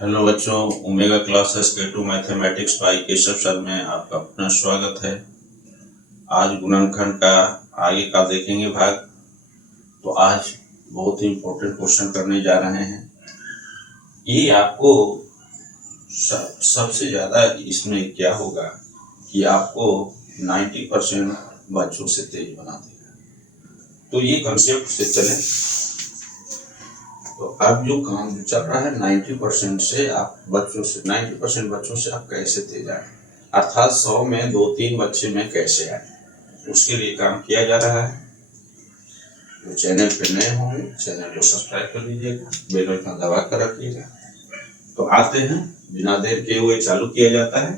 Hello बच्चों, omega classes के2 mathematics bye Keshav sir में आपका अपना स्वागत है। आज गुणनखंड का आगे का देखेंगे भाग। तो आज बहुत ही इम्पोर्टेंट क्वेश्चन करने जा रहे हैं। ये आपको सबसे ज़्यादा इसमें क्या होगा कि आपको 90% बच्चों से तेज बना देगा। तो ये कंसेप्ट से चले तो अब जो काम जो चल रहा है 90% से आप बच्चों से 90% बच्चों से आप कैसे तेज आए, अर्थात 100 में 2-3 बच्चे में कैसे आए, उसके लिए काम किया जा रहा है। जो चैनल पे नए होंगे चैनल को सब्सक्राइब कर लीजिएगा, बेल आइकन दबा कर रखिएगा। तो आते हैं, बिना देर के हुए चालू किया जाता है।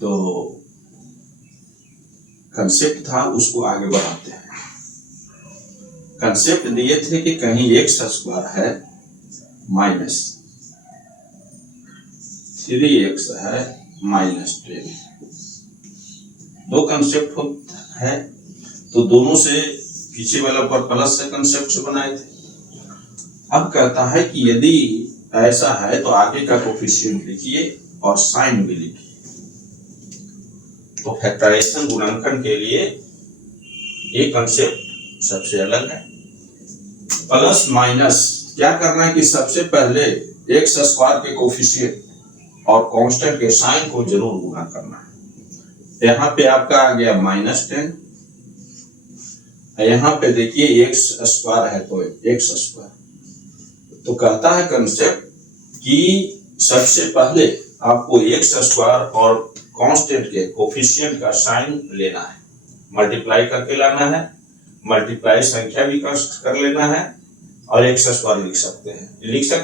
तो कंसेप्ट था उसको आगे बढ़ाते हैं। कंसेप्ट दिए थे कि कहीं x स्क्वायर है माइनस 3x है माइनस 10। दो कंसेप्ट होता है, तो दोनों से पीछे वाला पर प्लस से कंसेप्ट से बनाए थे। अब कहता है कि यदि ऐसा है तो आगे का कोफिशिएंट लिखिए और साइन भी लिखिए। तो फैक्टराइजेशन गुणनखंड के लिए ये कंसेप्ट सबसे अलग है। प्लस माइनस क्या करना है कि सबसे पहले एक्स स्क्वायर के कोफिशिएंट और कांस्टेंट के साइन को जरूर गुणा करना है। यहाँ पे आपका आ गया -10, यहाँ पे देखिए एक्स स्क्वायर है तो एक्स स्क्वायर। तो कहता है कंसेप्ट कि सबसे पहले आपको एक्स स्क्वायर और कांस्टेंट के कोफिशिएंट का साइन लेना है, मल्टीप्लाई करके लाना है। मल्टीप्लाई संख्या भी कर लेना है और एक्स स्क्वायर लिख सकते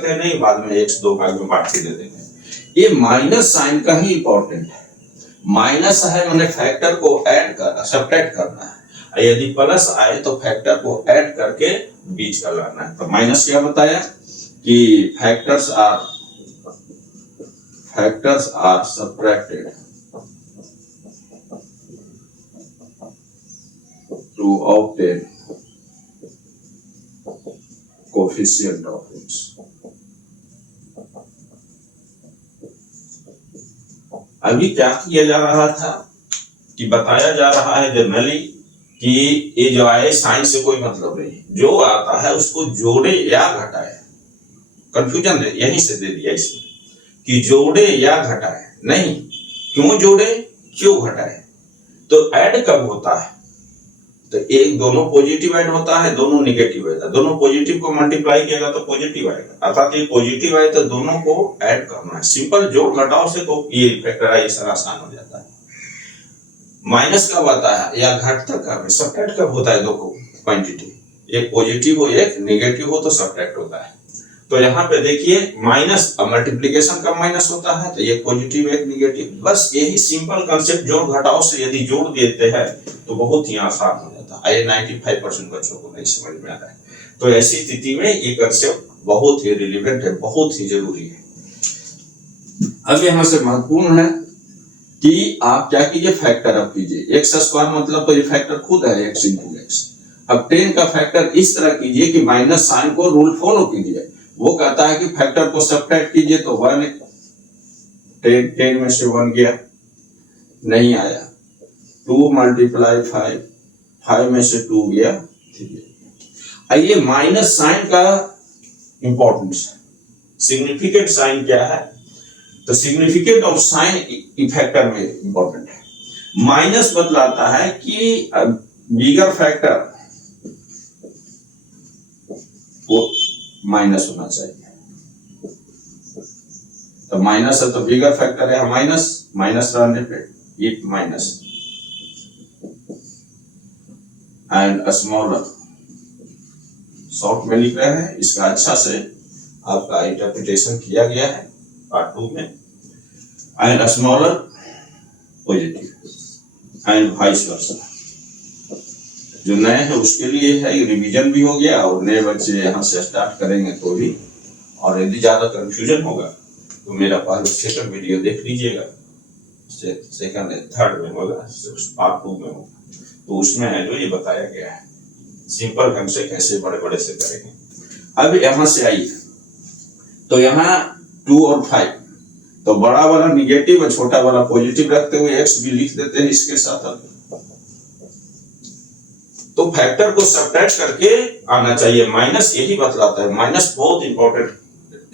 हैं नहीं, बाद में एक्स 2 भाग में बांट के दे देंगे। ये माइनस साइन का ही इंपॉर्टेंट है। माइनस है मैंने फैक्टर को ऐड करना, सब्ट्रैक्ट करना है। यदि प्लस आए तो फैक्टर को ऐड करके बीच का लाना है। तो माइनस क्या बताया कि factors are subtracted to obtain coefficient of x। अभी क्या किया जा रहा था कि बताया जा रहा है जनरली कि ये जो आए साइन से कोई मतलब नहीं, जो आता है उसको जोड़े या घटाए। कंफ्यूजन है यहीं से दे दिया इसमें कि जोड़े या घटाए, नहीं क्यों जोड़े क्यों घटाए। तो ऐड कब होता है तो एक दोनों पॉजिटिव ऐड होता है, दोनों नेगेटिव ऐड। दोनों पॉजिटिव को मल्टीप्लाई किएगा तो पॉजिटिव आएगा, अर्थात ये पॉजिटिव आए तो दोनों को ऐड करना है। सिंपल जोड़ घटाव से तो ये फैक्टराइजेशन आसान हो जाता है। माइनस कब आता है या घटता कब है, सब्ट्रैक्ट कब होता है दो को क्वांटिटी, एक पॉजिटिव हो एक नेगेटिव हो तो सब्ट्रैक्ट होता है। तो यहाँ पे देखिए माइनस मल्टीप्लिकेशन का माइनस होता है तो एक पॉजिटिव एक नेगेटिव। बस यही सिंपल कंसेप्ट जोड़ घटाव से यदि जोड़ देते हैं तो बहुत ही आसान हो जाता है। 95% बच्चों को नहीं समझ में आ रहा है। तो ऐसी स्थिति में ये कंसेप्ट बहुत ही रिलेवेंट है, बहुत ही जरूरी है। अब यहाँ से महत्वपूर्ण है कि आप क्या कीजिए, फैक्टर अब कीजिए। एक्स स्क्वायर मतलब तो ये फैक्टर खुद है x into x। अब 10 का फैक्टर इस तरह कीजिए कि माइनस साइन को रूल फॉलो कीजिए। वो कहता है कि फैक्टर को सब्ट्रैक्ट कीजिए तो 1 10 में से 1 गया, नहीं आया। 2 मल्टीप्लाई 5 में से 2 गया 3। आइए माइनस साइन का इंपॉर्टेंस, सिग्निफिकेंट साइन क्या है, तो सिग्निफिकेंट ऑफ साइन फैक्टर में इंपॉर्टेंट है। माइनस बतलाता है कि बिगर फैक्टर वो माइनस होना चाहिए। तो माइनस है तो बिगर फैक्टर है माइनस, माइनस रहने पे ये माइनस एंड स्मॉलर शॉर्ट में लिख रहे हैं। इसका अच्छा से आपका इंटरप्रिटेशन किया गया है पार्ट 2 में। And smaller positive and vice versa. जो नए हैं उसके लिए है, रिवीजन भी हो गया और नए बच्चे यहाँ से स्टार्ट करेंगे तो भी। और यदि ज्यादा कंफ्यूजन होगा तो मेरा पहले सेकंड वीडियो देख लीजिएगा, सेकंड थर्ड में होगा, पार्ट 2 में होगा। तो उसमें है जो ये बताया गया है सिंपल ढंग से कैसे बड़े बड़े से करेंगे। अब यहाँ से आइए तो यहाँ 2 और 5, तो बड़ा वाला निगेटिव और छोटा वाला पॉजिटिव रखते हुए x भी लिख देते हैं इसके साथ। तो फैक्टर को सब्ट्रैक्ट करके आना चाहिए। माइनस यही बतलाता है, माइनस बहुत इंपॉर्टेंट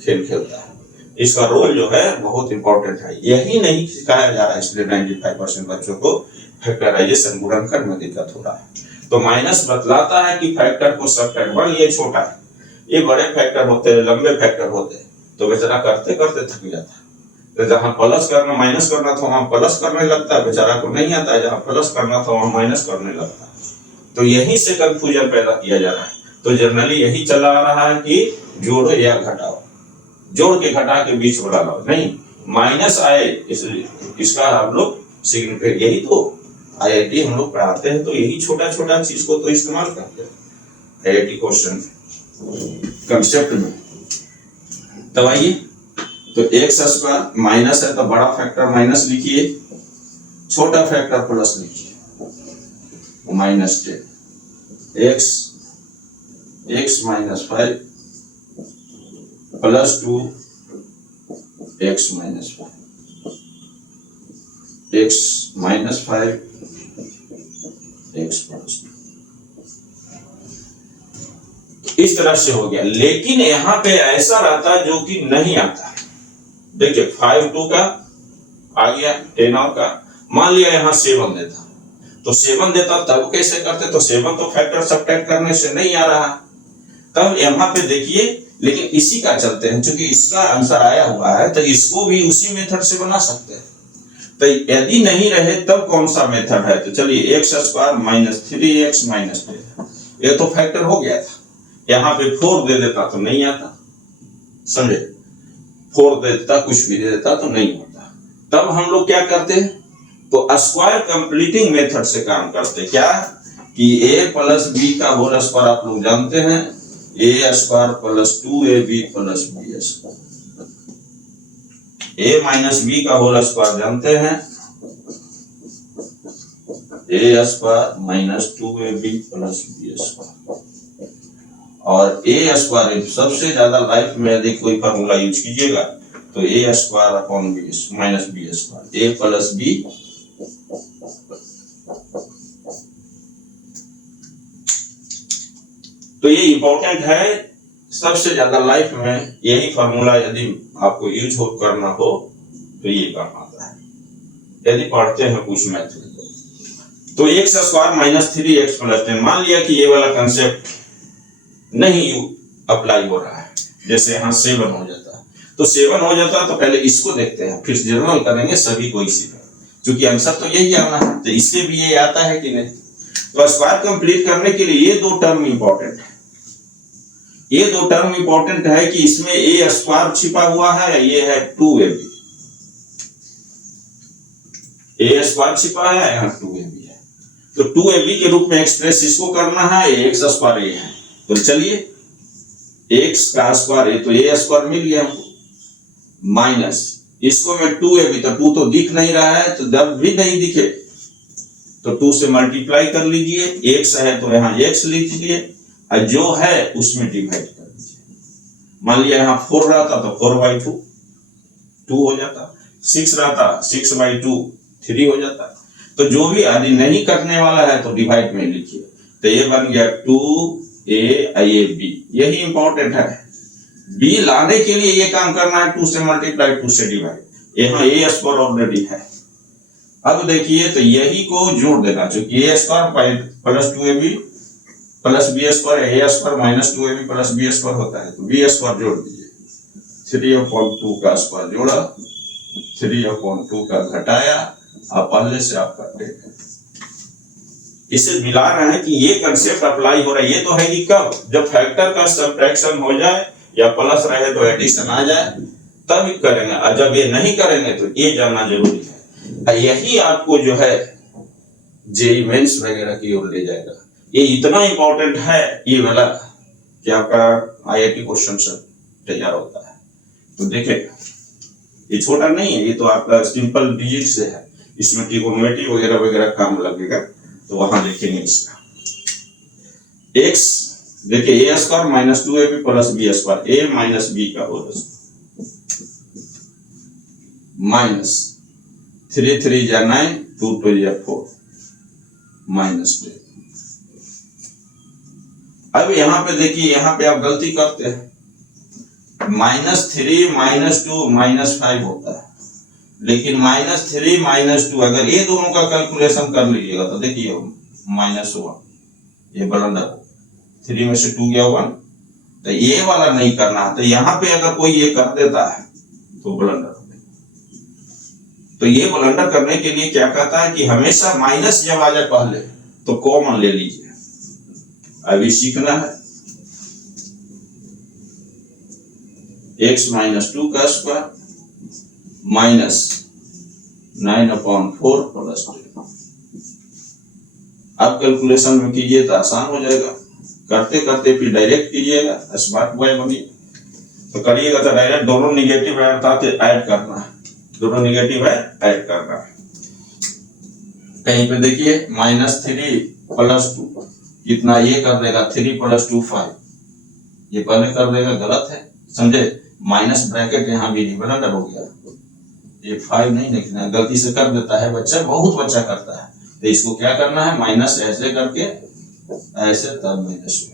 खेल खेलता है, इसका रोल जो है बहुत इंपॉर्टेंट है। यही नहीं सिखाया जा रहा है, इसलिए 95% बच्चों को फैक्टराइजेशन गुणनखंड में दिक्कत हो रहा है। तो माइनस बतलाता है कि फैक्टर को सब्ट्रैक्ट, वन ये छोटा है, ये बड़े फैक्टर होते हैं, लंबे फैक्टर होते हैं, तो बेचारा करते करते थक जाता है। तो जहां प्लस करना माइनस करना था वहां प्लस करने लगता है, बेचारा को नहीं आता है, जहां प्लस करना था वहां माइनस करने लगता है। तो यहीं से कंफ्यूजन पैदा किया जा रहा है। तो जनरली यही चला आ रहा है कि जोड़ो या घटाओ, जोड़ के घटा के बीच में डालो, नहीं माइनस आए इसका आप लोग सिग्निफिकेंट, यही तो आईआईटी हम लोग पढ़ाते हैं, तो यही छोटा छोटा चीज को तो इस्तेमाल करते हैं आईआईटी क्वेश्चन कंसेप्ट में। तब आइए, तो एक्स स्क्वायर माइनस है तो बड़ा फैक्टर माइनस लिखिए, छोटा फैक्टर प्लस लिखिए, -10 x minus 5 plus 2 x minus 5 x minus 5 x plus 2, इस तरह से हो गया। लेकिन यहां पे ऐसा रहता है जो कि नहीं आता। देखिए 5 2 का आ गया, 10 और का, मान लिया यहां 7 देता, तो 7 देता तब कैसे करते, तो 7 तो फैक्टर सब्ट्रैक्ट करने से नहीं आ रहा, तब यहां पे देखिए, लेकिन इसी का चलते हैं, क्योंकि इसका आंसर आया हुआ है तो इसको भी उसी मेथड से बना सकते हैं। तो यदि नहीं रहे तब कौन सा मेथड है, तो चलिए x square minus 3x minus 10, ये तो फैक्टर हो गया था, यहाँ पे 4 दे देता तो नहीं आता, समझे, 4 दे देता, कुछ भी दे देता तो नहीं होता। तब हम लोग क्या करते हैं, तो स्क्वायर कंप्लीटिंग मेथड से काम करते, क्या कि a प्लस बी का होल स्क्वायर आप लोग जानते हैं, a square plus 2ab plus b square, a minus b का होल स्क्वायर जानते हैं, a square minus 2ab plus b square, और a स्क्वायर सबसे ज्यादा लाइफ में यदि कोई फॉर्मूला यूज कीजिएगा तो a square upon b minus b square, a plus b तो ये इंपॉर्टेंट है, सबसे ज्यादा लाइफ में यही फॉर्मूला यदि आपको यूज हो करना हो तो ये काम आता है यदि पढ़ते हैं कुछ मैथ में। तो x square minus 3x plus 10, मान लिया कि ये वाला कंसेप्ट नहीं अप्लाई हो रहा है, जैसे यहाँ 7 हो जाता है, तो 7 हो जाता है तो पहले इसको देखते हैं, फिर जनरल करेंगे सभी को इसी में, क्योंकि आंसर तो यही आना है, तो इसके भी ये आता है कि नहीं। तो स्क्वायर कंप्लीट करने के लिए ये दो टर्म इंपॉर्टेंट है, ये दो टर्म इंपॉर्टेंट है कि इसमें a स्क्वायर छिपा हुआ है, ये है 2ab, a स्क्वायर छिपा है, यहाँ 2ab है, तो 2ab के रूप में एक्सप्रेस इसको करना है, x स्क्वायर ये है, तो चलिए x का स्क्वायर है तो a स्क्वायर मिल गया हमको, माइनस इसको में 2ab, तो 2 तो दिख नहीं रहा है, तो जब भी नहीं दिखे तो 2 से मल्टीप्लाई कर लीजिए, x है तो यहाँ x लिख लीजिए, और जो है उसमें डिवाइड कर दीजिए। मान लिया यहाँ 4 रहता तो 4/2 2 हो जाता, 6 रहता 6/2 3 हो जाता। तो जो भी यदि नहीं करने वाला है तो डिवाइड में लिखिए, तो ये बन गया 2ab, यही इंपॉर्टेंट है। b लाने के लिए ये काम करना है, 2 से मल्टीप्लाई 2 से डिवाइड, यहाँ a स्क्वायर ऑलरेडी है। अब देखिए तो यही को जोड़ देना, क्योंकि a square plus 2ab plus B square, a square minus 2ab plus b square होता है, तो b स्क्वायर जोड़ दीजिए, 3/2 का स्क्वायर जोड़ा, 3/2 का घटाया, आप पहले से आप करते हैं, इसे मिला रहे हैं कि ये कंसेप्ट अप्लाई हो रहा है। ये तो है कि कब, जब फैक्टर का सब्ट्रैक्शन हो जाए या प्लस रहे तो एडिशन आ जाए तब करेंगे, और जब ये नहीं करेंगे तो ये जानना जरूरी है। यही आपको जो है जेईई मेंस वगैरह की ओर ले जाएगा, ये इतना इंपॉर्टेंट है ये वाला कि आपका आईआईटी क्वेश्चन तैयार होता है। तो देखें ये छोटा नहीं है, ये तो आपका सिंपल डिजिट से है, इसमें ट्रिगोनोमेट्री वगैरह वगैरह काम लगेगा, तो वहां देखेंगे इसका। x देखिए a square minus 2ab plus b square, a minus b का होल स्क्वायर, माइनस 3 3 जा 9, 2 2 जा 4 माइनस 10। अब यहाँ पे देखिए, यहाँ पे आप गलती करते हैं, -3 -2 -5 होता है, लेकिन -3 -2 अगर ये दोनों का कैलकुलेशन कर लीजिएगा तो देखिए -1 ये ब्लंडर, 3 में से 2 गया 1, तो ये वाला नहीं करना है। तो यहाँ पे अगर कोई ये कर देता है तो ब्लंडर। तो ये ब्लंडर करने के लिए क्या कहता है कि हमेशा माइनस जब आ जाए पहले तो कॉमन ले लीजिए। अभी सीखना है x - 2 का स्क्वायर -9/4 प्लस 10। अब कैलकुलेशन में कीजिए तो आसान हो जाएगा, करते करते फिर डायरेक्ट कीजिएगा, स्मार्ट बॉय बनिए। तो करिएगा तो डायरेक्ट दोनों निगेटिव ऐड करना है, दोनों निगेटिव ऐड करना है। कहीं पे देखिए -3 + 2 कितना, ये कर देगा 3 + 2 5, ये पहले कर देगा, गलत है, समझे। माइनस ब्रैकेट यहाँ भी नहीं, ब्लंडर हो गया, ये 5 नहीं लिखना, गलती से कर देता है बच्चा, बहुत बच्चा करता है। तो इसको क्या करना है, माइनस ऐसे करके ऐसे, तब माइनस।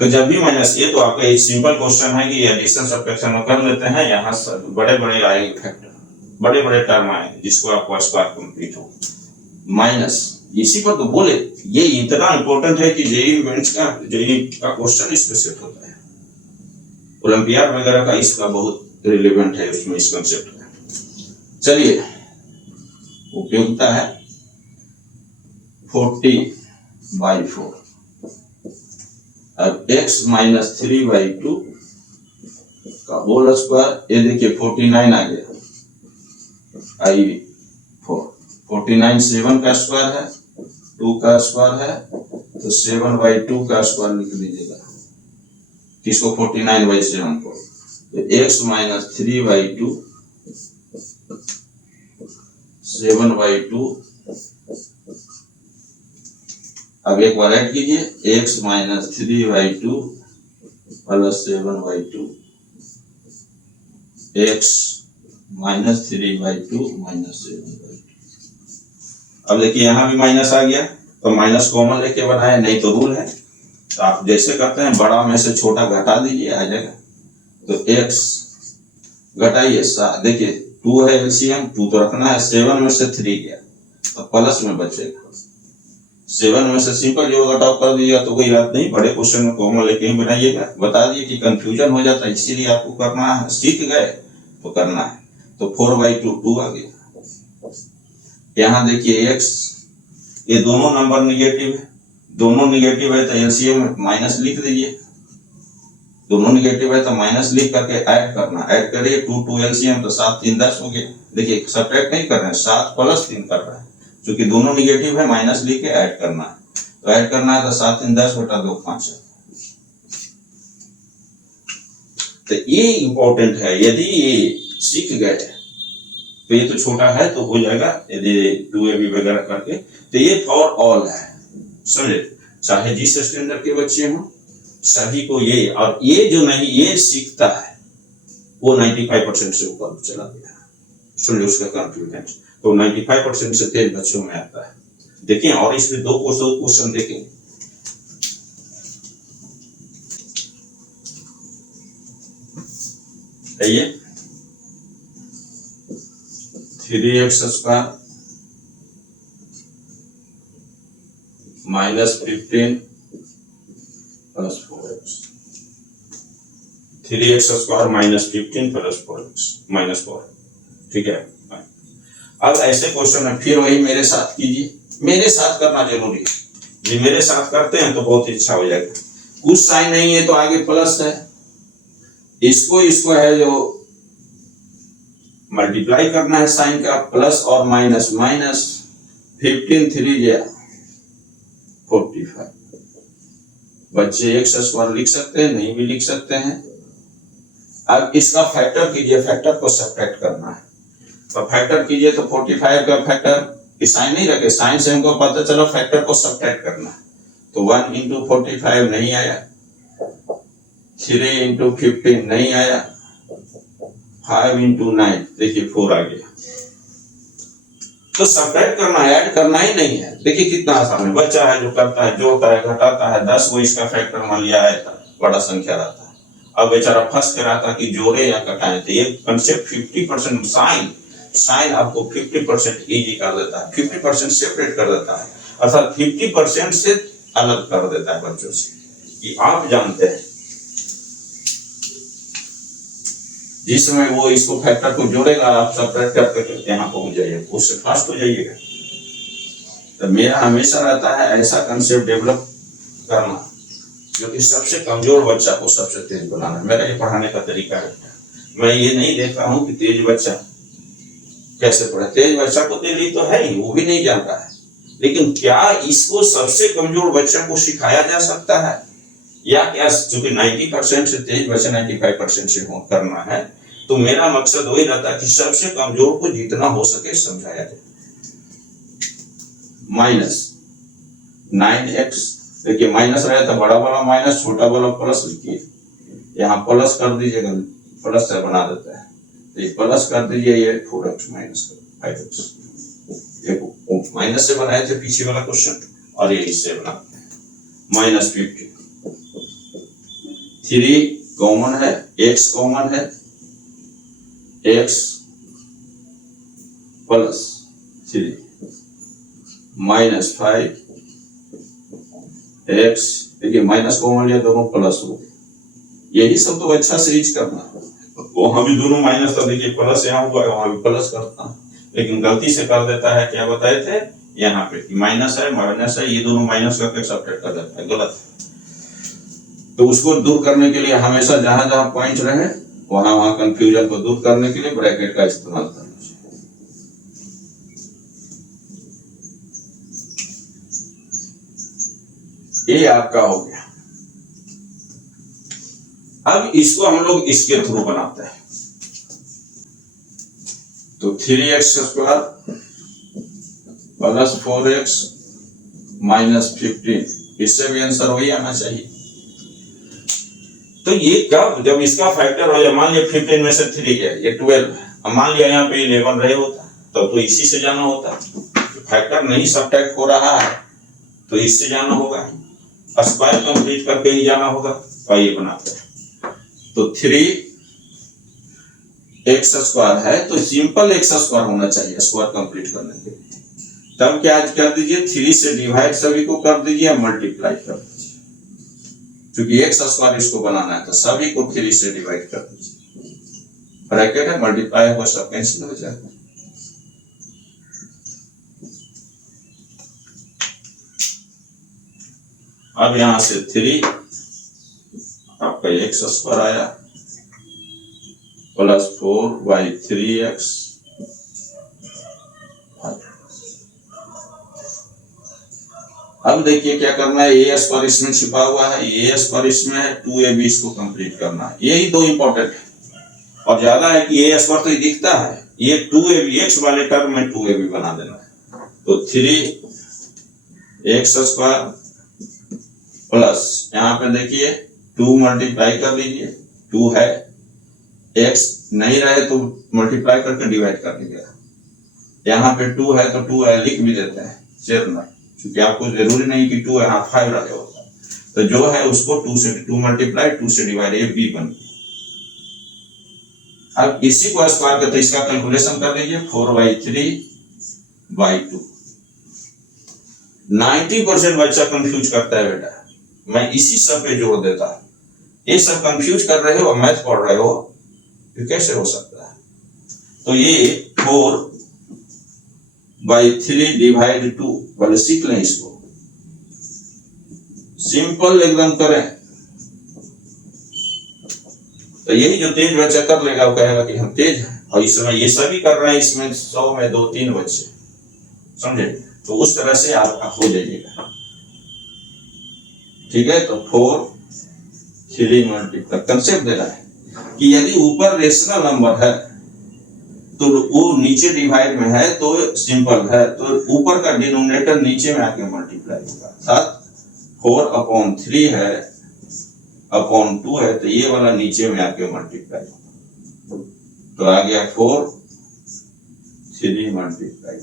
तो जब भी माइनस, ये तो आपका एक सिंपल क्वेश्चन है कि एडिशन सब्ट्रैक्शन में कर लेते हैं, यहाँ बड़े बड़े आएंगे फैक्टर, बड़े बड़े टर्म आएंगे जिसको आपको स्क्वायर कंप्लीट हो। माइनस इसी पर तो बोले, ये इतना इंपॉर्टेंट है कि जेईई का क्वेश्चन इसमें सेट होता है, ओलंपियाड वगैरह का इसका बहुत रिलेवेंट है उसमें, इस कंसेप्ट का। चलिए, उपयोगिता है 40/4। अब x - 3/2 का होल स्क्वायर, ये देखिए 49 आ गया, I4 49 7 का स्क्वायर है, 2 का स्क्वायर है, तो 7/2 का स्क्वायर लिख लीजिएगा, किसको 49/7 को। तो x - 3/2 7/2, अब एक बार ऐड कीजिए, x - 3/2 + 7/2, x - 3/2 - 7/2। अब देखिए यहाँ भी माइनस आ गया, तो माइनस कॉमन लेके बनाए, नहीं तो रूल है, तो आप जैसे करते हैं बड़ा में से छोटा घटा दीजिए, आ जाएगा। तो x घटाइए, देखिए 2 है एलसीएम, 2 तो रखना है, 7 में से 3 गया तो प्लस में बचेगा, 7 में से सिंपल जो घटाव कर दीजिएगा तो कोई बात नहीं, बड़े क्वेश्चन में कॉमन लेके ही बनाइएगा। बता दिए कि कंफ्यूजन हो जाता है, इसीलिए आपको करना है, सीख गए तो करना है। तो 4/2 2 आ गया। यहाँ देखिए x, ये दोनों नंबर निगेटिव है, दोनों निगेटिव है तो एलसीएम माइनस लिख दीजिए, दोनों निगेटिव है तो माइनस लिख करके ऐड करना, ऐड करिए 2 2 एलसीएम, तो 7 3 10 हो गया। देखिए सब्ट्रैक्ट नहीं कर रहे हैं, 7 + 3 कर रहा है, क्योंकि दोनों निगेटिव है, माइनस लिख के ऐड करना है। तो ऐड करना है तो 7 3 10 बटा 2 5 है। तो ये इंपॉर्टेंट है, यदि ये सीख गए तो ये तो छोटा है तो हो जाएगा, यदि 2ab वगैरह करके, तो ये फॉर ऑल है, समझे, चाहे जिस स्टैंडर्ड के बच्चे हों सभी को ये। और ये जो नहीं ये सीखता है वो 95% से ऊपर चला गया, समझे, उसका कॉन्फिडेंस तो 95% से तेज बच्चों में आता है। देखिए, और इसमें 2 क्वेश्चन देखें, ये 3x² - 15 + 4x, 3x² - 15 + 4x -4, ठीक है। अब ऐसे क्वेश्चन है, फिर वही मेरे साथ कीजिए, मेरे साथ करना जरूरी है, जी मेरे साथ करते हैं तो बहुत अच्छा हो जाएगा। कुछ साइन नहीं है तो आगे प्लस है, इसको है जो मल्टीप्लाई करना है साइन का, प्लस और माइनस, 15 3 45। बच्चे x² लिख सकते हैं, नहीं भी लिख सकते हैं। अब इसका फैक्टर कीजिए, फैक्टर को सब्ट्रैक्ट करना है, तो फैक्टर कीजिए तो 45 का फैक्टर, साइन नहीं रखे, साइन से हमको पता चला फैक्टर को सब्ट्रैक्ट करना है, तो 1 × 45 नहीं आया, 3 × 15 नहीं आया, 5 into 9, देखिए 4 आ गया। तो सब्ट्रैक्ट करना है, ऐड करना ही नहीं है। देखिए कितना आसान है। बच्चा है जो करता है, जोड़ता है, घटाता है, 10 को इसका फैक्टर मान लिया है, बड़ा संख्या रहता है। अब बेचारा फंस के रहता कि जोड़े या घटाए। तो ये कंसेप्ट 50% साइन आपको 50% इजी कर देता है, 50% सेपरेट कर देता है, अर्थात 50% से अलग कर देता है बच्चों से, कि आप जानते हैं जिस समय वो इसको फैक्टर को जोड़ेगा, आप सब्ट्रैक्ट करके यहाँ पहुंच जाइए, उससे फास्ट हो जाइएगा। तो मेरा हमेशा रहता है ऐसा कंसेप्ट डेवलप करना जो कि सबसे कमजोर बच्चा को सबसे तेज बनाना। मेरा ये पढ़ाने का तरीका है। मैं ये नहीं देख रहा हूँ कि तेज बच्चा कैसे पढ़े। तेज बच्चा को तेजी तो है ही, वो भी नहीं जानता है, लेकिन क्या इसको सबसे कमजोर बच्चा को सिखाया जा सकता है? या क्या चूंकि 90% से तेज बच्चा 95% से करना है, तो मेरा मकसद वही रहता है कि सबसे कमजोर को जितना हो सके समझाया जाए। माइनस 9x, देखिए माइनस रहे तो बड़ा वाला माइनस, छोटा वाला प्लस लिखिए। यहाँ प्लस कर दीजिएगा, प्लस से बना देता है, तो ये प्लस कर दीजिए, ये 4x माइनस 5x। ये माइनस से बनाए थे पीछे वाला क्वेश्चन, और ये इससे बनाते हैं। माइनस 50, 3 कॉमन है, x कॉमन है, x प्लस 3 माइनस 5 x, देखिए माइनस कॉमन लिया, दोनों प्लस हो गए। यही सब तो अच्छा से रीच करना। वहां भी दोनों माइनस था, देखिए प्लस यहाँ हुआ है, वहां भी प्लस करता, लेकिन गलती से कर देता है। क्या बताए थे यहाँ पे कि माइनस है, ये दोनों माइनस करके सब्ट्रैक्ट कर देता है, गलत। तो उसको दूर करने के लिए हमेशा जहां जहां पॉइंट रहे वहां वहां कंफ्यूजन को दूर करने के लिए ब्रैकेट का इस्तेमाल करना चाहिए। ये आपका हो गया। अब इसको हम लोग इसके थ्रू बनाते हैं। तो 3x square plus 4x minus 15, इससे भी आंसर वही आना चाहिए। तो ये कब, जब इसका फैक्टर हो जाए, मान लिया 15 में से 3 है, ये 12 है, अब मान लिया यहाँ पे 11 रहे होता, तो इसी से जाना होता। फैक्टर नहीं सब्ट्रैक्ट हो रहा है तो इससे जाना होगा, स्क्वायर कंप्लीट करके ही जाना होगा। तो ये बनाते हैं। तो 3x स्क्वायर है तो सिंपल x स्क्वायर होना चाहिए स्क्वायर कंप्लीट करने के लिए। तब क्या कर दीजिए, 3 से डिवाइड सभी को कर दीजिए, मल्टीप्लाई कर दीजिए। क्योंकि x स्क्वायर इसको बनाना है तो सभी को 3 से डिवाइड कर दीजिए। ब्रैकेट है, मल्टीप्लाई होगा, सब कैंसिल हो जाएगा। अब यहां से 3 आपका x स्क्वायर आया प्लस 4/3x। अब देखिए क्या करना है, a स्क्वायर इसमें छिपा हुआ है, a स्क्वायर इसमें है, 2ab इसको कंप्लीट करना है। यही दो इंपॉर्टेंट है, और ज्यादा है कि a स्क्वायर तो ये दिखता है, ये 2ab x वाले टर्म में 2ab बना देना है। तो 3x स्क्वायर प्लस यहाँ पे देखिए 2 मल्टीप्लाई कर लीजिए, 2 है, x नहीं रहे तो मल्टीप्लाई करके डिवाइड कर लीजिएगा। यहाँ पे 2 है तो 2 है लिख भी देते हैं, चेतना, क्योंकि आपको जरूरी नहीं कि 2 यहाँ 5 रहे होता है। तो जो है उसको 2 से 2 मल्टीप्लाई 2 से डिवाइड, ये b बन गया। अब इसी को स्क्वायर करते इसका कैलकुलेशन कर लीजिए, 4/3/2। 90% बच्चा कंफ्यूज करता है बेटा, मैं इसी सब पे जोड़ देता हूं। ये सब कंफ्यूज कर रहे हो, मैथ पढ़ रहे हो, तो कैसे हो सकता है? तो ये 4/3/2 वाले सीख लें, इसको सिंपल एकदम करें। तो यही जो तेज बच्चा कर लेगा वो कहेगा कि हम तेज हैं, और इस समय ये सभी कर रहे हैं, इसमें 100 में 2-3 बच्चे, समझे? तो उस तरह से आपका हो जाइएगा, ठीक है? तो 4/3 मल्टीप्लाई कंसेप्ट दे रहा है कि यदि ऊपर रेशनल नंबर है तो वो नीचे डिवाइड में है तो सिंपल है, तो ऊपर का डिनोमिनेटर नीचे में आके मल्टीप्लाई होगा। अर्थात 4/3 है अपॉन 2 है, तो ये वाला नीचे में आके मल्टीप्लाई होगा। तो आ गया 4 3 मल्टीप्लाई,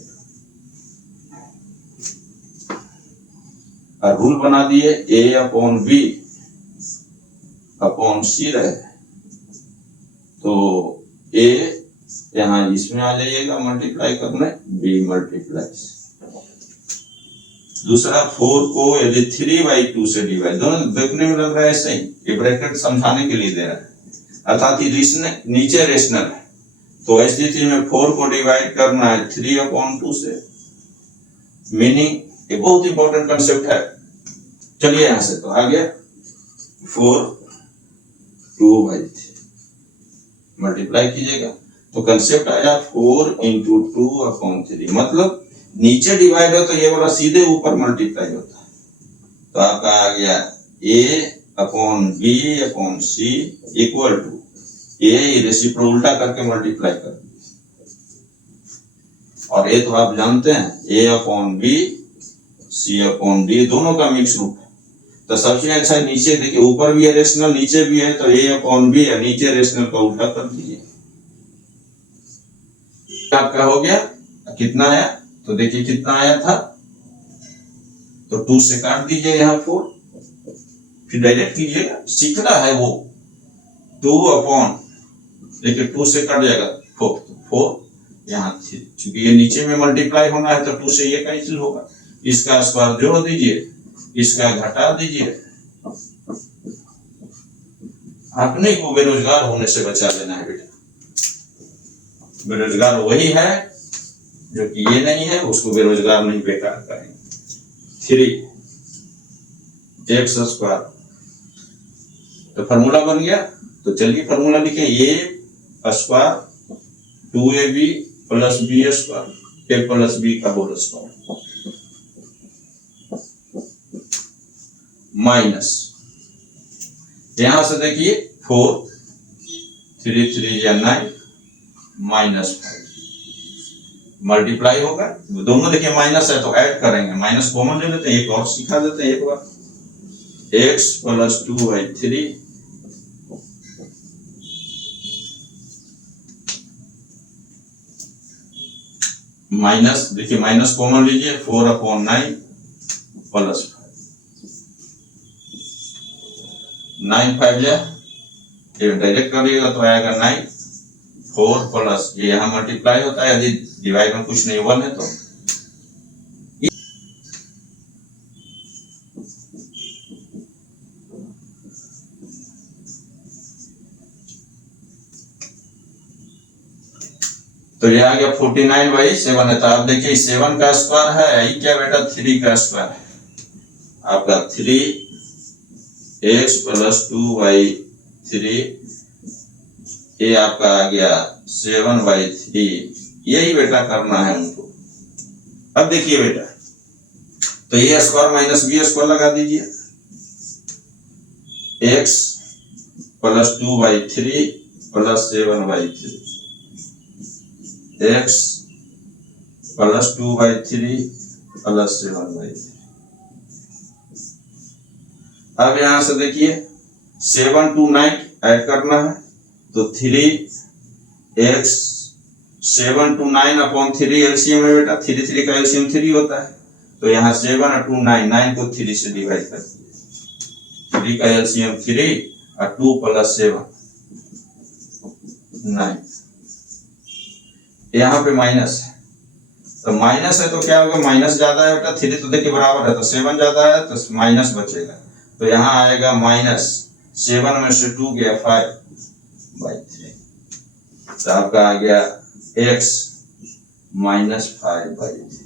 और रूल बना दिए a upon b upon c रहे, तो a यहाँ इसमें आ जाइएगा मल्टीप्लाई करने, b मल्टीप्लाई। दूसरा 4 को यदि 3/2 से डिवाइड, दोनों देखने में लग रहा है ऐसे ही, ये ब्रैकेट समझाने के लिए दे रहा है, अर्थात ये नीचे रेशनल है, तो ऐसी स्थिति में 4 को डिवाइड करना है 3/2 से, मीनिंग ये बहुत इंपॉर्टेंट कंसेप्ट है। चलिए यहां से तो आ गया 4 2/3 मल्टीप्लाई कीजिएगा, तो कंसेप्ट आया 4 × 2/3, मतलब नीचे डिवाइड हो तो ये वाला सीधे ऊपर मल्टीप्लाई होता है, तो आपका आ गया a/b/c इक्वल टू ए रेसिप्रो उल्टा करके मल्टीप्लाई कर दिया, और ये तो आप जानते हैं a/b/c/d दोनों का मिक्स रूप है, तो सबसे अच्छा नीचे देखिए, ऊपर भी है रेशनल, नीचे भी है, तो a/b है, नीचे रेशनल का उल्टा कर दीजिए, आपका हो गया। कितना आया तो देखिए कितना आया था, तो 2 से काट दीजिए यहाँ 4, फिर डायरेक्ट कीजिएगा, सीखना है वो 2 देखिए 2 से कट जाएगा 4 यहाँ, चूंकि ये नीचे में मल्टीप्लाई होना है तो 2 से ये कैंसिल होगा, इसका स्क्वायर जोड़ दीजिए, इसका घटा दीजिए, अपने को बेरोजगार होने से बचा लेना है बेटा। बेरोजगार वही है जो कि ये नहीं है, उसको बेरोजगार नहीं बेकार करेंगे। 3x², तो फॉर्मूला बन गया, तो चलिए फॉर्मूला लिखे, a² 2ab + b² a + b का होल स्क्वायर माइनस, यहां से देखिए 4 3 3 या 9 -5 मल्टीप्लाई होगा, दोनों देखिए माइनस है तो ऐड करेंगे, माइनस कॉमन ले लेते हैं, एक और सिखा देते हैं एक बार, x + 2/3 माइनस, देखिए माइनस कॉमन लीजिए, 4/9 + 9 5 ये डायरेक्ट करिएगा तो आएगा 9, 4 प्लस ये यहाँ मल्टीप्लाई होता है, यदि डिवाइड में कुछ नहीं 1 है तो ये आ गया 49/7 है, तो आप देखिए 7 का स्क्वायर है, ये क्या बेटा 3 का स्क्वायर है, आपका 3x + 2/3 ये आपका आ गया 7/3, यही बेटा करना है उनको। अब देखिए बेटा, तो ये स्क्वायर माइनस बी स्क्वायर लगा दीजिए, x + 2/3 + 7/3 x + 2/3 + 7/3। अब यहां से देखिए 7 to 9 ऐड करना है, तो 3x 7 to 9/3 एलसीएम है बेटा, 3 3 का एलसीएम 3 होता है, तो यहाँ 7 to 9 9 को 3 से डिवाइड कर दिए, 3 का एलसीएम 3 और 2 + 7 9, यहाँ पे माइनस है, तो माइनस है तो क्या होगा, माइनस ज्यादा है बेटा, 3 तो देखिए बराबर है, तो 7 ज्यादा है तो माइनस बचेगा, तो यहाँ आएगा -7 में से 2 गया 5/3, तो आपका आ गया x -5/3।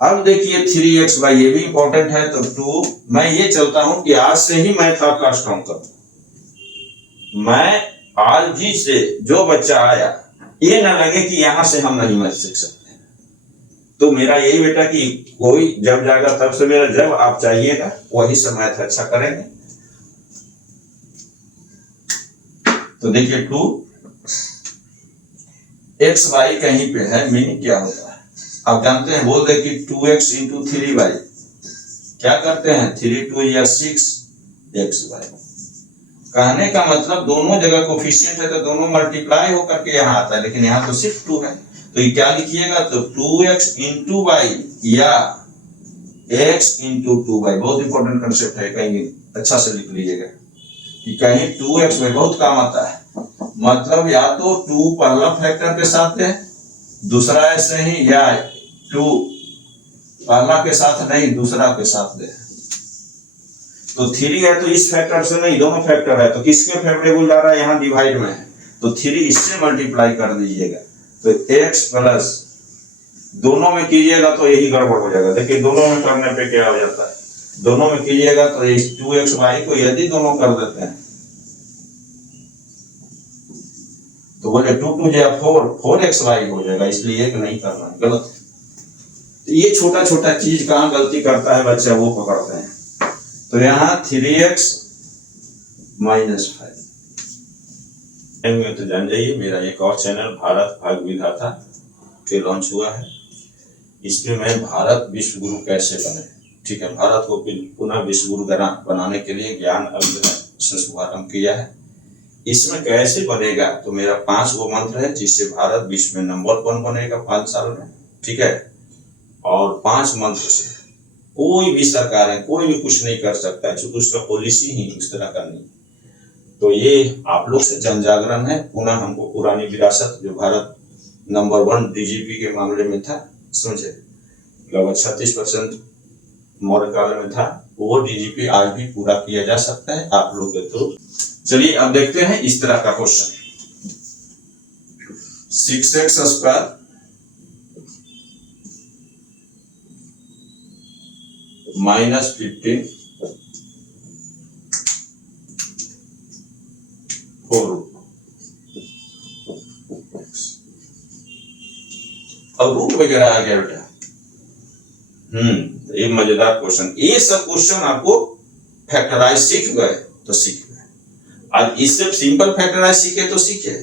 अब देखिए 3x बाई, ये भी इंपॉर्टेंट है, तो 2, मैं ये चलता हूं कि आज से ही मैथ आपका स्ट्रॉन्ग करूं, मैं आज ही से जो बच्चा आया ये ना लगे कि यहां से हम नहीं मैथ सीख सकते, तो मेरा यही बेटा कि कोई जब जाएगा तब से मेरा, जब आप चाहिएगा वही से मैथ अच्छा करेंगे। तो देखिए 2x/y कहीं पे है, मीनिंग क्या होता है आप जानते हैं, बोल दे कि 2x × 3y क्या करते हैं, 3 2 या 6xy, कहने का मतलब दोनों जगह कोफिशिएंट है तो दोनों मल्टीप्लाई होकर के यहाँ आता है, लेकिन यहाँ तो सिर्फ 2 है, तो ये क्या लिखिएगा, तो 2x इंटू वाई या x इंटू 2y। बहुत इंपॉर्टेंट कंसेप्ट है, कहीं अच्छा से लिख लीजिएगा कि कहीं 2x में बहुत काम आता है, मतलब या तो 2 पहला फैक्टर के साथ है, दूसरा ऐसे ही, या 2 पहला के साथ नहीं दूसरा के साथ दे। तो 3 है तो इस फैक्टर से नहीं, दोनों फैक्टर है तो किसके फेवरेबल जा रहा है, यहाँ डिवाइड में है, तो 3 इससे मल्टीप्लाई कर दीजिएगा, तो x प्लस दोनों में कीजिएगा तो यही गड़बड़ हो जाएगा। देखिए दोनों में करने पे क्या हो जाता है, दोनों में कीजिएगा तो 2xy को यदि दोनों कर देते हैं तो बोले 2 या 4xy हो जाएगा, इसलिए एक नहीं करना है, गलत। तो ये छोटा छोटा चीज कहाँ गलती करता है बच्चा, वो पकड़ते हैं। तो यहाँ 3x माइनस 5 तो जान जाइए, मेरा एक और चैनल भारत भाग विधाता के लॉन्च हुआ है, इसमें मैं भारत विश्व गुरु कैसे बने, ठीक है, भारत को पुनः विश्व गुरु बनाने के लिए ज्ञान अभियान शुभारंभ किया है। इसमें कैसे बनेगा, तो मेरा 5 वो मंत्र है जिससे भारत विश्व में नंबर 1 बनेगा 5 साल में, ठीक है। और 5 मंत्र से कोई भी सरकार है, कोई भी कुछ नहीं कर सकता है, क्योंकि उसका पॉलिसी ही उस तरह का नहीं। तो ये आप लोग से जन जागरण है, पुनः हमको पुरानी विरासत जो भारत नंबर 1 डीजीपी के मामले में था, समझे, लगभग 36% मौर्य काल में था, वो डीजीपी आज भी पूरा किया जा सकता है आप लोग के थ्रू। चलिए अब देखते हैं इस तरह का क्वेश्चन, 6x स्क्वायर माइनस 15 4। अब रूट वगैरह आ गया बेटा। ये मजेदार क्वेश्चन, ये सब क्वेश्चन आपको फैक्टराइज सीख गए तो सीख गए, आज इससे सिंपल फैक्टराइज सीखे तो सीखे,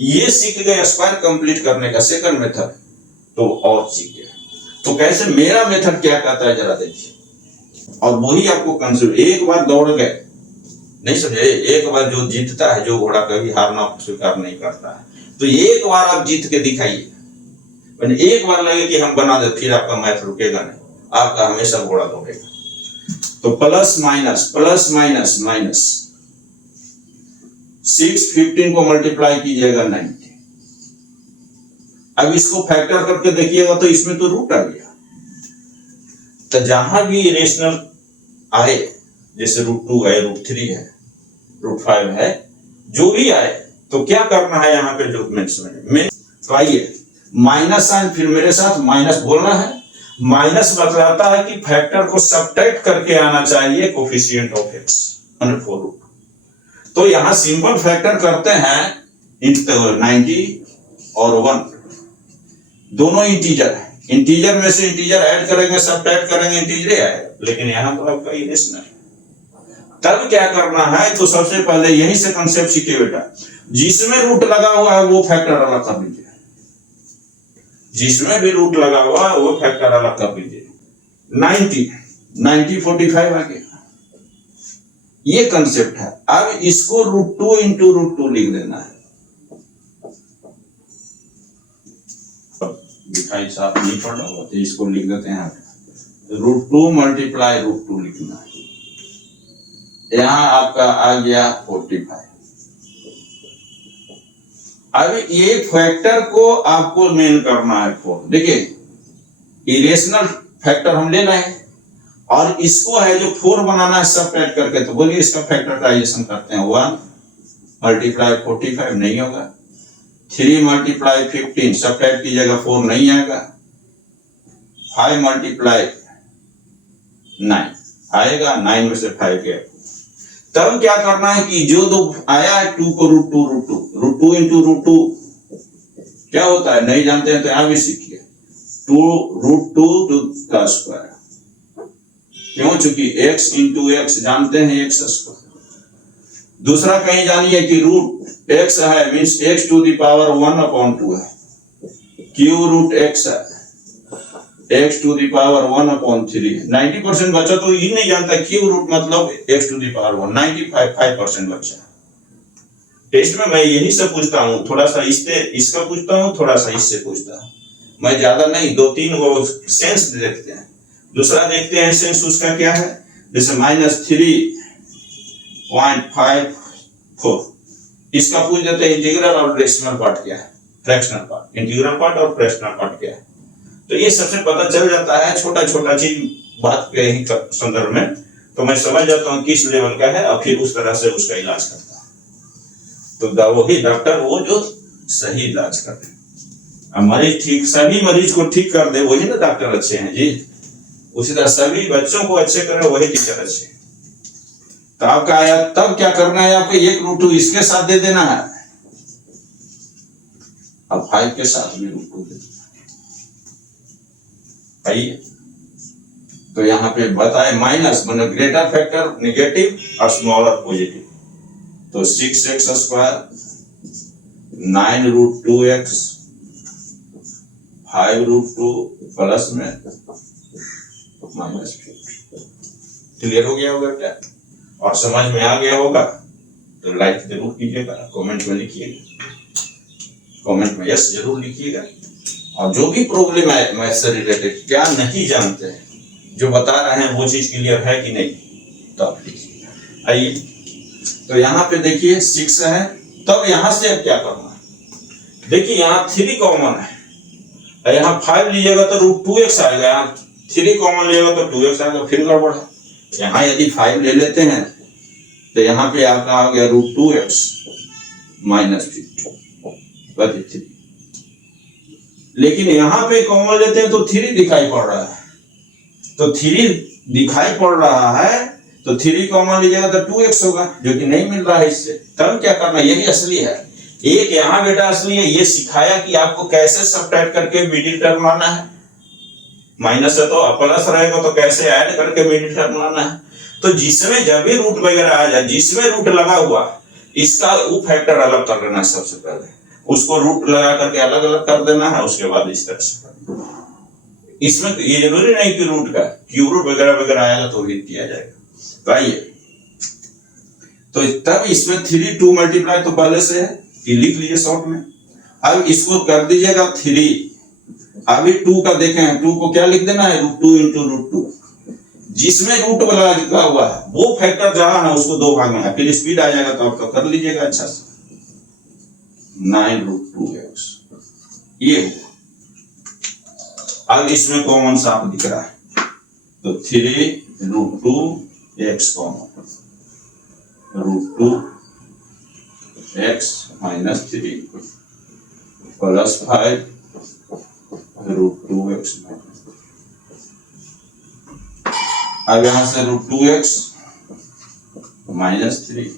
ये सीख गए स्क्वायर कंप्लीट करने का सेकंड मेथड, तो और सीख गए। तो कैसे, मेरा मेथड क्या कहता है जरा देखिए, और वही आपको कंसेप्ट, एक बार दौड़ गए, नहीं समझे, एक बार जो जीतता है, जो घोड़ा कभी हारना स्वीकार नहीं करता है, तो एक बार आप जीत के दिखाइए, एक बार लगे कि हम बना दे, फिर आपका मैथ रुकेगा नहीं, आपका हमेशा घोड़ा दौड़ेगा। तो प्लस माइनस माइनस 6 15 को मल्टीप्लाई कीजिएगा 90। अब इसको फैक्टर करके देखिएगा तो इसमें तो रूट आ गया, तो जहां भी इरेशनल आए, जैसे √2 है, √3 है, √5 है, जो भी आए, तो क्या करना है यहाँ पे जो मेंशन, तो आइए माइनस साइन, फिर मेरे साथ माइनस बोलना है। माइनस बतलाता है कि फैक्टर को सबट्रैक्ट करके आना चाहिए कोफिशिएंट ऑफ x, 4 तो यहां सिंपल फैक्टर करते हैं, 90 और 1 दोनों इंटीजर है, इंटीजर में से इंटीजर ऐड करेंगे, सबट्रैक्ट करेंगे, इंटीजर आएगा, लेकिन यहां तो आपका इरेशनल। तब क्या करना है, तो सबसे पहले यहीं से कंसेप्ट सीखिए बेटा, जिसमें रूट लगा हुआ है वो फैक्टर अलग कर लीजिए, जिसमें भी रूट लगा हुआ है वो फैक्टर अलग कर लीजिए। 90 45 आ गया, ये कंसेप्ट है। अब इसको √2 इंटू √2 लिख देना है, दिखाई साफ नहीं पड़ रहा होगा तो इसको लिख देते हैं, √2 मल्टीप्लाई √2 लिखना है, यहां आपका आ गया 45। अब ये फैक्टर को आपको मेन करना है 4, देखिए इरेशनल फैक्टर हम ले रहे हैं और इसको है जो 4 बनाना है सबट्रैक्ट करके, तो बोलिए इसका फैक्टराइजेशन करते हैं, 1 मल्टीप्लाई 45 नहीं होगा, 3 मल्टीप्लाई 15 सबट्रैक्ट कीजिएगा 4 नहीं आएगा, 5 मल्टीप्लाई 9 आएगा, 9 में से 5 गया। तब क्या करना है कि जो दो आया है 2 को √2 इंटू √2 क्या होता है नहीं जानते हैं तो यहां भी सीखिए, 2 √2 का स्क्वायर, क्यों, चूंकि x इंटू x जानते हैं x स्क्वायर। दूसरा कहीं जानिए कि √x है, means x to the power 1/2 है, q√x है, x टू द पावर 1/3 है। 90% बच्चा तो ये नहीं जानता q रूट मतलब x टू द पावर 1, 95% बच्चा टेस्ट में मैं यही से पूछता हूँ, थोड़ा सा इससे इसका पूछता हूँ, थोड़ा सा इससे पूछता हूँ, मैं ज्यादा नहीं, 2-3 वो सेंस देखते हैं। दूसरा देखते हैं सेंस उसका क्या है, जैसे -3.54, इसका पूछ देते हैं इंटीग्रल और डेसिमल पार्ट क्या है, फ्रैक्शनल पार्ट, इंटीग्रल पार्ट और फ्रैक्शनल पार्ट क्या है। तो ये सबसे पता चल जाता है, छोटा छोटा चीज बात के ही संदर्भ में, तो मैं समझ जाता हूँ किस लेवल का है और फिर उस तरह से उसका इलाज करता हूँ। तो वही डॉक्टर वो जो सही इलाज कर दे, मरीज ठीक, सभी मरीज को ठीक कर दे, वही ना डॉक्टर अच्छे हैं जी। उसी तरह सभी बच्चों को अच्छे करे, वही टीचर अच्छे। तो आपका आया तब क्या करना है, आपको 1√2 इसके साथ दे देना है, अब 5 के साथ भी √2 दे देना। आइए तो यहाँ पे बताए माइनस मतलब ग्रेटर फैक्टर नेगेटिव और स्मॉलर पॉजिटिव, तो 6x², 9√2x, 5√2 प्लस में -50। क्लियर हो गया होगा क्या, और समझ में आ गया होगा तो लाइक जरूर कीजिएगा, कमेंट में लिखिएगा, कमेंट में यस जरूर लिखिएगा। और जो भी प्रॉब्लम है मैथ से रिलेटेड, क्या नहीं जानते हैं, जो बता रहे हैं वो चीज क्लियर है कि नहीं, तब लिखिए। आइए तो यहाँ पे देखिए 6 है, तब यहाँ से अब क्या करना है, देखिए यहाँ 3 कॉमन है, यहाँ 5 लीजिएगा तो √2x आएगा, यहाँ 3 कॉमन लीजिएगा तो 2x आएगा, फिर गड़बड़ है। यहाँ यदि 5 ले लेते हैं तो यहाँ पे आपका आ गया √2x -50, लेकिन यहाँ पे कॉमन लेते हैं तो 3 दिखाई पड़ रहा है, तो 3 दिखाई पड़ रहा है तो 3 कॉमन लीजिएगा तो 2x होगा, जो कि नहीं मिल रहा है इससे। तब क्या करना, यही असली है, एक यहाँ बेटा असली है, ये सिखाया कि आपको कैसे सब्ट्रैक्ट करके मिडिल टर्म लाना है, माइनस है तो प्लस रहेगा तो कैसे ऐड करके मिडिल टर्म लाना है। तो जिसमें जब भी रूट वगैरह आ जाए, जिसमें रूट लगा हुआ इसका वो फैक्टर अलग कर लेना है, सबसे पहले उसको रूट लगा करके अलग अलग कर देना है, उसके बाद इस तरह से करना। इसमें ये जरूरी नहीं कि रूट का क्यूब रूट वगैरह वगैरह आएगा तो भी किया जाएगा। तो आइए तो तब इसमें 3 2 मल्टीप्लाई तो पहले से है, ये लिख लीजिए शॉर्ट में। अब इसको कर दीजिएगा 3, अभी 2 का देखें, 2 को क्या लिख देना है, √2 × √2, जिसमें रूट वाला लिखा हुआ है वो फैक्टर जहां है उसको 2 भाग में है, फिर स्पीड आ जाएगा तो आपका कर लीजिएगा अच्छा से। 9√2x ये हुआ। अब इसमें कॉमन साफ दिख रहा है तो 3√2x common, √2x -3 plus 5√2x। अब यहां से √2x -3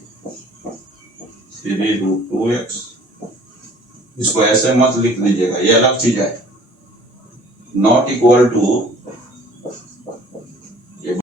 3√2x, इसको ऐसे मत लिख लीजिएगा, ये अलग चीज है, नॉट इक्वल टू